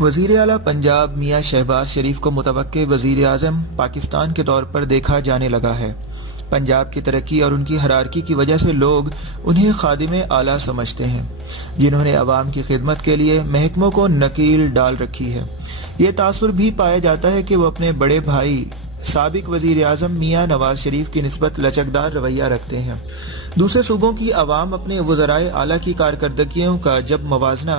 वज़ीर आला पंजाब मियां शहबाज शरीफ को मुतवक्के वज़ीर आज़म पाकिस्तान के तौर पर देखा जाने लगा है। पंजाब की तरक्की और उनकी हरारकी की वजह से लोग उन्हें खादिम आला समझते हैं, जिन्होंने अवाम की खिदमत के लिए महकमों को नकील डाल रखी है। ये तासुर भी पाया जाता है कि वो अपने बड़े भाई साबिक वज़ीर आज़म मियां नवाज शरीफ की निस्बत लचकदार रवैया रखते हैं। दूसरे सूबों की आवाम अपने वज़राए आला की कारकर्दगियों का जब मवाजना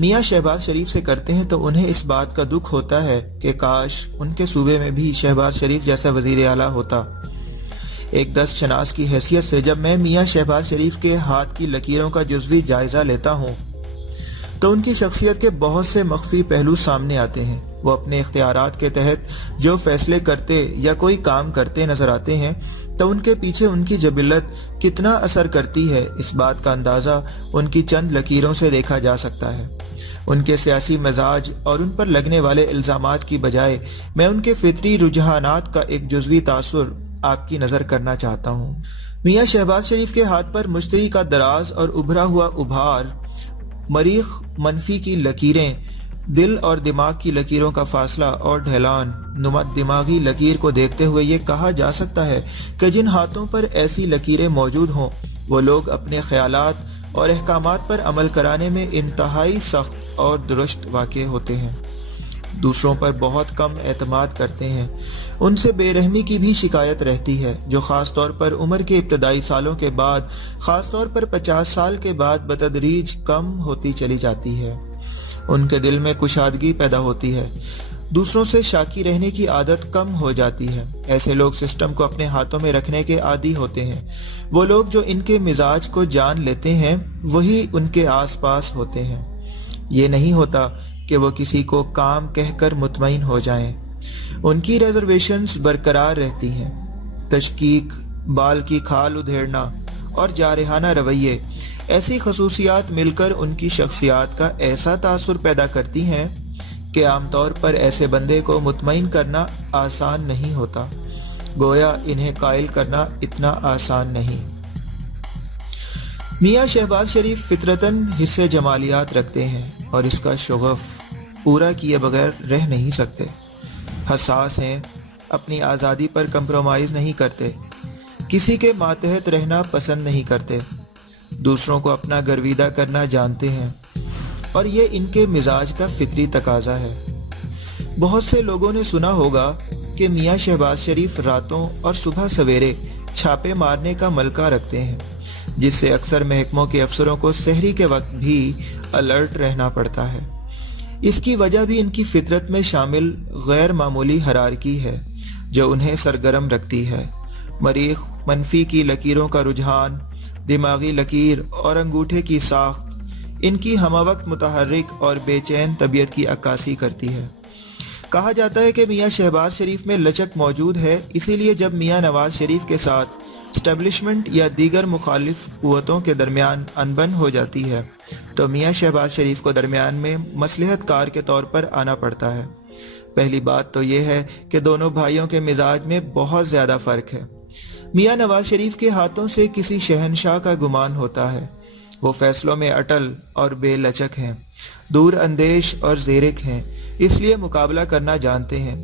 मियां शहबाज शरीफ से करते हैं तो उन्हें इस बात का दुख होता है कि काश उनके सूबे में भी शहबाज शरीफ जैसा वज़ीर आला होता। एक दस्त शनास की हैसियत से जब मैं मियां शहबाज शरीफ के हाथ की लकीरों का जुज़वी जायज़ा लेता हूँ तो उनकी शख्सियत के बहुत से मख्फी पहलू सामने आते हैं। वो अपने इख्तियारात के तहत जो फैसले करते या कोई काम करते नजर आते हैं तो उनके पीछे उनकी जबिलत कितना असर करती है, इस बात का अंदाज़ा उनकी चंद लकीरों से देखा जा सकता है। उनके सियासी मिजाज और उन पर लगने वाले इल्ज़ामात की बजाय मैं उनके फितरी रुझानात का एक जुज़वी तासुर आपकी नज़र करना चाहता हूँ। मियां शहबाज शरीफ के हाथ पर मुश्तरी का दराज और उभरा हुआ उभार, मरीख मनफी की लकीरें, दिल और दिमाग की लकीरों का फासला और ढलान नुमा दिमागी लकीर को देखते हुए ये कहा जा सकता है कि जिन हाथों पर ऐसी लकीरें मौजूद हों वो लोग अपने ख्यालात और अहकामात पर अमल कराने में इंतहाई सख्त और दुरुस्त वाक़े होते हैं। दूसरों पर बहुत कम एतमाद करते हैं। उनसे बेरहमी की भी शिकायत रहती है, जो ख़ास तौर पर उम्र के इब्तदाई सालों के बाद, ख़ास तौर पर 50 साल के बाद बतदरीज कम होती चली जाती है। उनके दिल में कुशादगी पैदा होती है, दूसरों से शाकी रहने की आदत कम हो जाती है। ऐसे लोग सिस्टम को अपने हाथों में रखने के आदी होते हैं। वो लोग जो इनके मिजाज को जान लेते हैं वही उनके आसपास होते हैं। ये नहीं होता कि वो किसी को काम कहकर मुतमईन हो जाएं। उनकी रिजर्वेशंस बरकरार रहती हैं। तशकीक, बाल की खाल उधेड़ना और जारहाना रवैये, ऐसी खसूसियात मिलकर उनकी शख्सियत का ऐसा तासुर पैदा करती हैं कि आमतौर पर ऐसे बंदे को मुतमईन करना आसान नहीं होता, गोया इन्हें कायल करना इतना आसान नहीं। मियां शहबाज शरीफ फितरतन हिस्से जमालियात रखते हैं और इसका शुगफ पूरा किए बगैर रह नहीं सकते। हसास हैं, अपनी आज़ादी पर कंप्रोमाइज़ नहीं करते, किसी के मातहत रहना पसंद नहीं करते, दूसरों को अपना गर्विदा करना जानते हैं और ये इनके मिजाज का फितरी तकाजा है। बहुत से लोगों ने सुना होगा कि मियां शहबाज शरीफ रातों और सुबह सवेरे छापे मारने का मलका रखते हैं, जिससे अक्सर महकमों के अफसरों को सहरी के वक्त भी अलर्ट रहना पड़ता है। इसकी वजह भी इनकी फितरत में शामिल गैर मामूली हरारकी है जो उन्हें सरगर्म रखती है। मरीख मनफी की लकीरों का रुझान, दिमागी लकीर और अंगूठे की साख्त इनकी हमवक्त मुतहर्रिक और बेचैन तबीयत की अक्कासी करती है। कहा जाता है कि मियां शहबाज शरीफ में लचक मौजूद है, इसीलिए जब मियां नवाज शरीफ के साथ स्टैब्लिशमेंट या दीगर मुखालिफ कुव्वतों के दरमियान अनबन हो जाती है तो मियां शहबाज शरीफ को दरमियान में मसलहत कार के तौर पर आना पड़ता है। पहली बात तो यह है कि दोनों भाइयों के मिजाज में बहुत ज़्यादा फ़र्क है। मियां नवाज शरीफ के हाथों से किसी शहनशाह का गुमान होता है। वो फैसलों में अटल और बेलचक हैं, दूर अंदेश और ज़ेरिक हैं, इसलिए मुकाबला करना जानते हैं।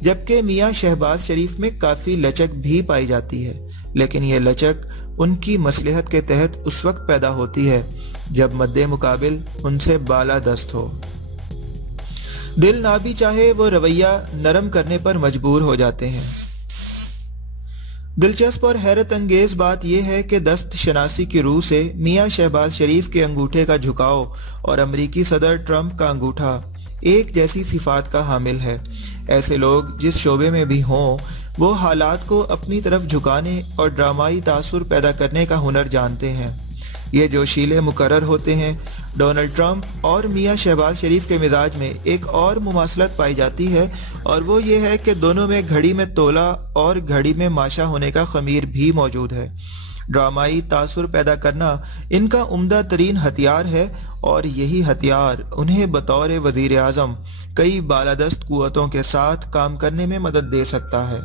जबकि मियां शहबाज शरीफ में काफ़ी लचक भी पाई जाती है, लेकिन यह लचक उनकी मसलहत के तहत उस वक्त पैदा होती है जब मद्दे मुकाबिल उनसे बाला दस्त हो। दिल ना भी चाहे वो रवैया नरम करने पर मजबूर हो जाते हैं। दिलचस्प और हैरत अंगेज बात यह है कि दस्त शनासी की रूह से मियां शहबाज शरीफ के अंगूठे का झुकाव और अमरीकी सदर ट्रंप का अंगूठा एक जैसी सिफात का हामिल है। ऐसे लोग जिस शोबे में भी हों वो हालात को अपनी तरफ झुकाने और ड्रामाई तासुर पैदा करने का हुनर जानते हैं। ये जोशीले मुकर्रर होते हैं। डोनाल्ड ट्रंप और मियां शहबाज शरीफ के मिजाज में एक और मुमासलत पाई जाती है और वो ये है कि दोनों में घड़ी में तोला और घड़ी में माशा होने का खमीर भी मौजूद है। ड्रामाई तासुर पैदा करना इनका उम्दा तरीन हथियार है और यही हथियार उन्हें बतौर वज़ीर आज़म कई बालादस्त कुव्वतों के साथ काम करने में मदद दे सकता है।